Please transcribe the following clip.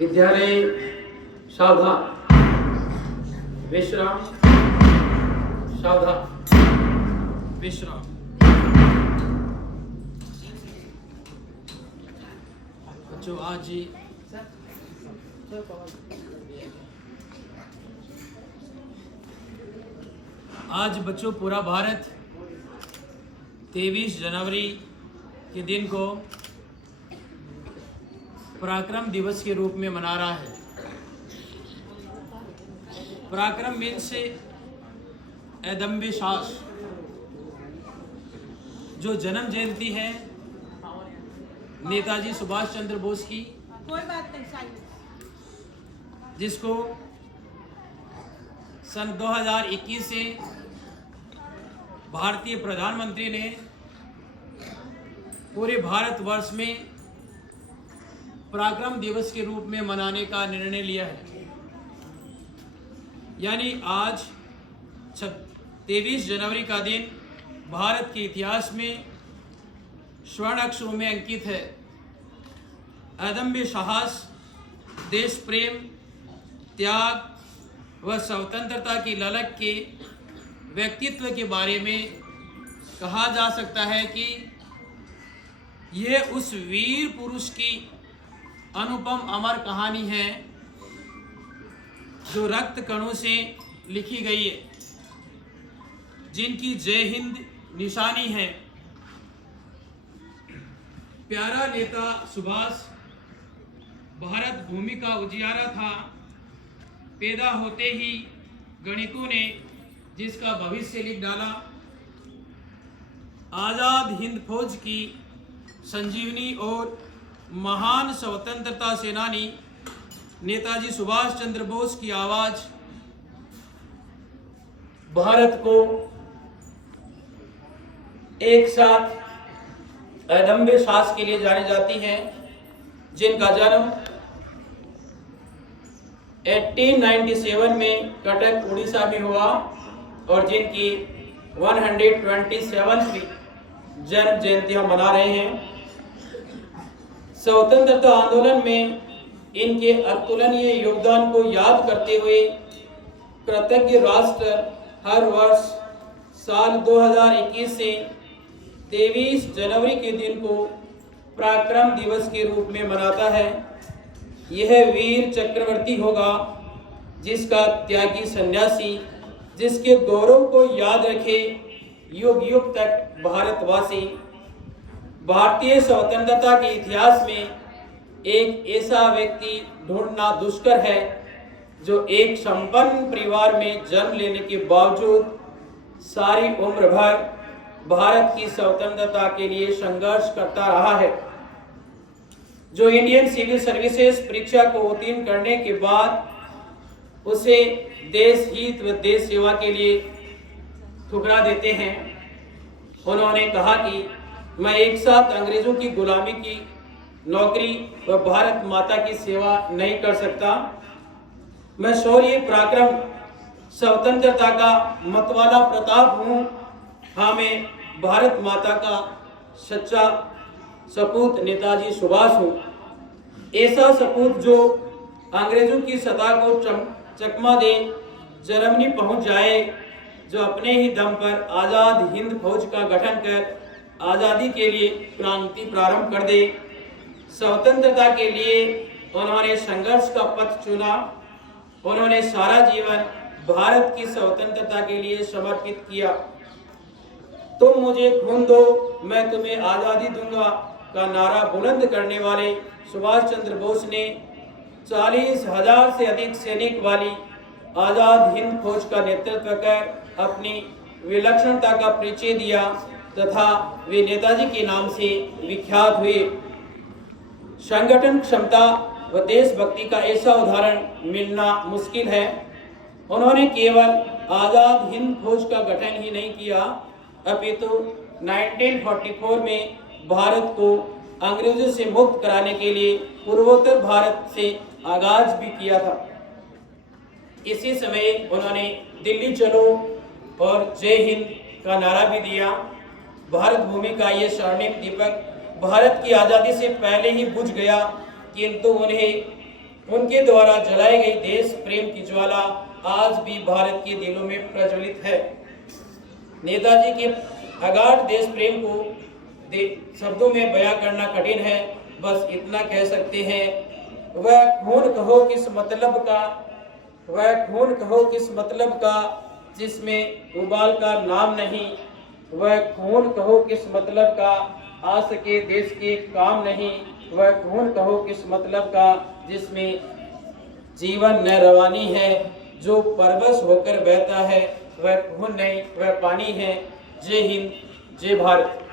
विद्यालय सावधान, विश्राम, सावधान, विश्राम। बच्चों आज बच्चों पूरा भारत 23 जनवरी के दिन को पराक्रम दिवस के रूप में मना रहा है। पराक्रम मीन्स अदम्य साहस। जो जन्म जयंती है नेताजी सुभाष चंद्र बोस की, कोई बात नहीं, जिसको सन 2021 से भारतीय प्रधानमंत्री ने पूरे भारतवर्ष में पराक्रम दिवस के रूप में मनाने का निर्णय लिया है। यानी आज 23 जनवरी का दिन भारत के इतिहास में स्वर्ण अक्षरों में अंकित है। अदम्य साहस, देश प्रेम, त्याग व स्वतंत्रता की ललक के व्यक्तित्व के बारे में कहा जा सकता है कि यह उस वीर पुरुष की अनुपम अमर कहानी है जो रक्त कणों से लिखी गई है, जिनकी जय हिंद निशानी है। प्यारा नेता सुभाष भारत भूमि का उजियारा था। पैदा होते ही गणिकों ने जिसका भविष्य लिख डाला। आज़ाद हिंद फौज की संजीवनी और महान स्वतंत्रता सेनानी नेताजी सुभाष चंद्र बोस की आवाज भारत को एक साथ अदम्य साहस के लिए जानी जाती है, जिनका जन्म 1897 में कटक उड़ीसा में हुआ और जिनकी 127वीं जन्म जयंती हम मना रहे हैं। स्वतंत्रता आंदोलन में इनके अतुलनीय योगदान को याद करते हुए कृतज्ञ राष्ट्र हर वर्ष साल 2021 से 23 जनवरी के दिन को पराक्रम दिवस के रूप में मनाता है। यह वीर चक्रवर्ती होगा जिसका त्यागी सन्यासी, जिसके गौरव को याद रखे युग युग तक भारतवासी। भारतीय स्वतंत्रता के इतिहास में एक ऐसा व्यक्ति ढूंढना दुष्कर है जो एक संपन्न परिवार में जन्म लेने के बावजूद सारी उम्र भर भारत की स्वतंत्रता के लिए संघर्ष करता रहा है, जो इंडियन सिविल सर्विसेज परीक्षा को उत्तीर्ण करने के बाद उसे देश हित व देश सेवा के लिए ठुकरा देते हैं। उन्होंने कहा कि मैं एक साथ अंग्रेजों की गुलामी की नौकरी व भारत माता की सेवा नहीं कर सकता। मैं शौर्य, पराक्रम, स्वतंत्रता का मतवाला प्रताप हूँ। हाँ, मैं भारत माता का सच्चा सपूत नेताजी सुभाष हूँ। ऐसा सपूत जो अंग्रेजों की सत्ता को चकमा दे, जर्मनी पहुंच जाए, जो अपने ही दम पर आज़ाद हिंद फौज का गठन कर आज़ादी के लिए क्रांति प्रारंभ कर दे। स्वतंत्रता के लिए उन्होंने संघर्ष का पथ चुना। उन्होंने सारा जीवन भारत की स्वतंत्रता के लिए समर्पित किया। तुम मुझे खून दो, मैं तुम्हें आज़ादी दूंगा का नारा बुलंद करने वाले सुभाष चंद्र बोस ने 40,000 से अधिक सैनिक वाली आज़ाद हिंद फौज का नेतृत्व कर अपनी विलक्षणता का परिचय दिया तथा वे नेताजी के नाम से विख्यात हुए। संगठन क्षमता व देशभक्ति का ऐसा उदाहरण मिलना मुश्किल है। उन्होंने केवल आज़ाद हिंद फौज का गठन ही नहीं किया, अपितु 1944 में भारत को अंग्रेजों से मुक्त कराने के लिए पूर्वोत्तर भारत से आगाज भी किया था। इसी समय उन्होंने दिल्ली चलो और जय हिंद का नारा भी दिया। भारत भूमि का ये स्वर्णिम दीपक भारत की आज़ादी से पहले ही बुझ गया, किंतु उन्हें उनके द्वारा जलाई गई देश प्रेम की ज्वाला आज भी भारत के दिलों में प्रज्वलित है। नेताजी के अगाध देश प्रेम को शब्दों में बयां करना कठिन है। बस इतना कह सकते हैं, वह खून कहो किस मतलब का, वह खून कहो किस मतलब का जिसमें उबाल का नाम नहीं, वह खून कहो किस मतलब का आ सके देश के काम नहीं, वह खून कहो किस मतलब का जिसमें जीवन न रवानी है, जो परवश होकर बहता है वह खून नहीं वह पानी है। जय हिंद, जय भारत।